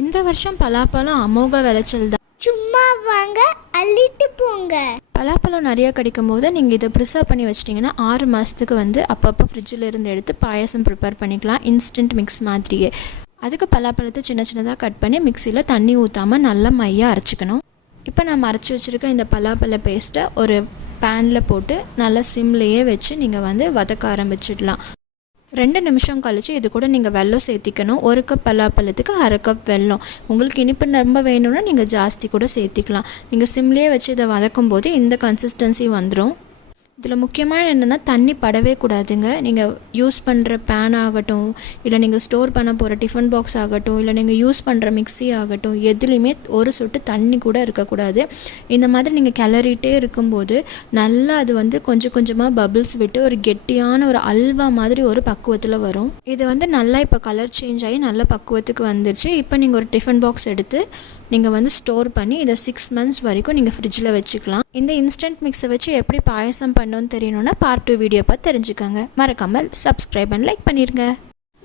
இந்த வருஷம் பலாப்பழம் அமோக விளைச்சல் தான். சும்மா வாங்க அள்ளிட்டு போங்க. பலாப்பழம் நிறையா கிடைக்கும் போது நீங்கள் இதை ப்ரிசர்வ் பண்ணி வச்சிட்டிங்கன்னா 6 மாதத்துக்கு அப்பப்போ ஃப்ரிட்ஜில் இருந்து எடுத்து பாயாசம் ப்ரிப்பேர் பண்ணிக்கலாம். இன்ஸ்டன்ட் மிக்ஸ் மாதிரியே. அதுக்கு பலாப்பழத்தை சின்ன சின்னதாக கட் பண்ணி மிக்சியில் தண்ணி ஊற்றாமல் நல்லா மையாக அரைச்சிக்கணும். இப்போ நம்ம அரைச்சி வச்சுருக்க இந்த பலாப்பழ பேஸ்ட்டை ஒரு பேனில் போட்டு நல்லா சிம்லேயே வச்சு நீங்கள் வதக்க ஆரம்பிச்சிடலாம். 2 நிமிஷம் கழித்து இது கூட நீங்கள் வெல்லம் சேர்த்திக்கணும். 1 கப் பலாப்பழத்துக்கு 1/2 கப் வெல்லம். உங்களுக்கு இனிப்பு ரொம்ப வேணும்னா நீங்கள் ஜாஸ்தி கூட சேர்த்திக்கலாம். நீங்கள் சிம்லேயே வச்சு இதை வதக்கும் போது இந்த கன்சிஸ்டன்சி வந்துடும். இதில் முக்கியமான என்னென்னா தண்ணி படவே கூடாதுங்க. நீங்கள் யூஸ் பண்ணுற பேன் ஆகட்டும், இல்லை நீங்கள் ஸ்டோர் பண்ண போகிற டிஃபன் பாக்ஸ் ஆகட்டும், இல்லை நீங்கள் யூஸ் பண்ணுற மிக்ஸி ஆகட்டும், எதுலேயுமே ஒரு சொட்டு தண்ணி கூட இருக்கக்கூடாது. இந்த மாதிரி நீங்கள் கிளறிட்டே இருக்கும்போது நல்லா அது கொஞ்சம் கொஞ்சமாக பபிள்ஸ் விட்டு ஒரு கெட்டியான ஒரு அல்வா மாதிரி ஒரு பக்குவத்தில் வரும். இது நல்லா இப்போ கலர் சேஞ்ச் ஆகி நல்ல பக்குவத்துக்கு வந்துருச்சு. இப்போ நீங்கள் ஒரு டிஃபன் பாக்ஸ் எடுத்து நீங்கள் ஸ்டோர் பண்ணி இதை 6 months வரைக்கும் நீங்கள் ஃப்ரிட்ஜில் வச்சுக்கலாம். இந்த இன்ஸ்டன்ட் மிக்ஸை வச்சு எப்படி பாயசம் பண்ணணும்னு தெரியணும்னா பார்ட் 2 வீடியோ பார்த்து தெரிஞ்சுக்கோங்க. மறக்காமல் சப்ஸ்கிரைப் அண்ட் லைக் பண்ணிடுங்க.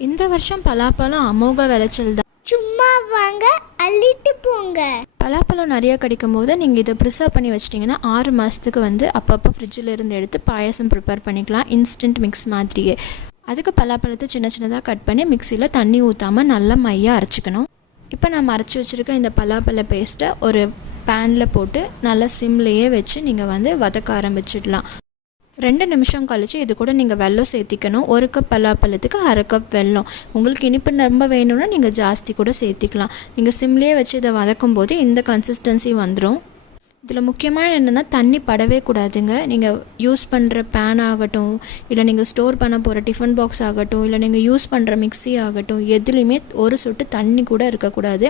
இந்த வருஷம் பலாப்பழம் அமோக விளைச்சல் தான். சும்மா வாங்க அள்ளிட்டு போங்க. பலாப்பழம் நிறையா கிடைக்கும் போது நீங்கள் இதை ப்ரிசர்வ் பண்ணி வச்சிட்டிங்கன்னா 6 மாதத்துக்கு அப்பப்போ ஃப்ரிட்ஜில் இருந்து எடுத்து பாயாசம் ப்ரிப்பேர் பண்ணிக்கலாம். இன்ஸ்டன்ட் மிக்ஸ் மாதிரியே. அதுக்கு பலாப்பழத்தை சின்ன சின்னதாக கட் பண்ணி மிக்சியில் தண்ணி ஊற்றாமல் நல்லா மையாக அரைச்சிக்கணும். இப்போ நம்ம அரைச்சி வச்சுருக்க இந்த பலாப்பழ பேஸ்ட்டை ஒரு பேனில் போட்டு நல்லா சிம்லேயே வச்சு நீங்கள் வதக்க ஆரம்பிச்சிடலாம். 2 நிமிஷம் கழித்து இது கூட நீங்கள் வெல்லம் சேர்த்திக்கணும். 1 கப் பலாப்பழத்துக்கு 1/2 கப் வெல்லம். உங்களுக்கு இனிப்பு ரொம்ப வேணும்னா நீங்கள் ஜாஸ்தி கூட சேர்த்திக்கலாம். நீங்கள் சிம்லேயே வச்சு இதை வதக்கும் போது இந்த கன்சிஸ்டன்சி வந்துடும். இதில் முக்கியமான என்னென்னா தண்ணி படவே கூடாதுங்க. நீங்கள் யூஸ் பண்ணுற பேன் ஆகட்டும், இல்லை நீங்கள் ஸ்டோர் பண்ண போகிற டிஃபன் பாக்ஸ் ஆகட்டும், இல்லை நீங்கள் யூஸ் பண்ணுற மிக்ஸி ஆகட்டும், எதுலேயுமே ஒரு சொட்டு தண்ணி கூட இருக்கக்கூடாது.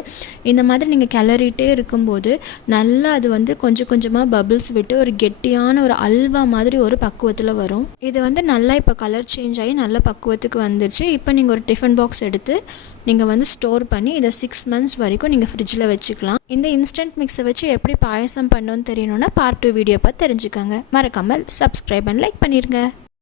இந்த மாதிரி நீங்கள் கிளறிட்டே இருக்கும்போது நல்லா அது கொஞ்சம் கொஞ்சமாக பபிள்ஸ் விட்டு ஒரு கெட்டியான ஒரு அல்வா மாதிரி ஒரு பக்குவத்தில் வரும். இது நல்லா இப்போ கலர் சேஞ்ச் ஆகி நல்ல பக்குவத்துக்கு வந்துருச்சு. இப்போ நீங்கள் ஒரு டிஃபன் பாக்ஸ் எடுத்து நீங்கள் ஸ்டோர் பண்ணி இதை 6 months வரைக்கும் நீங்கள் ஃப்ரிட்ஜில் வச்சுக்கலாம். இந்த இன்ஸ்டன்ட் மிக்ஸை வச்சு எப்படி பாயசம் பண்ணணும்னு தெரியணும்னா பார்ட் 2 வீடியோ பார்த்து தெரிஞ்சுக்கோங்க. மறக்காமல் சப்ஸ்கிரைப் அண்ட் லைக் பண்ணிடுங்க.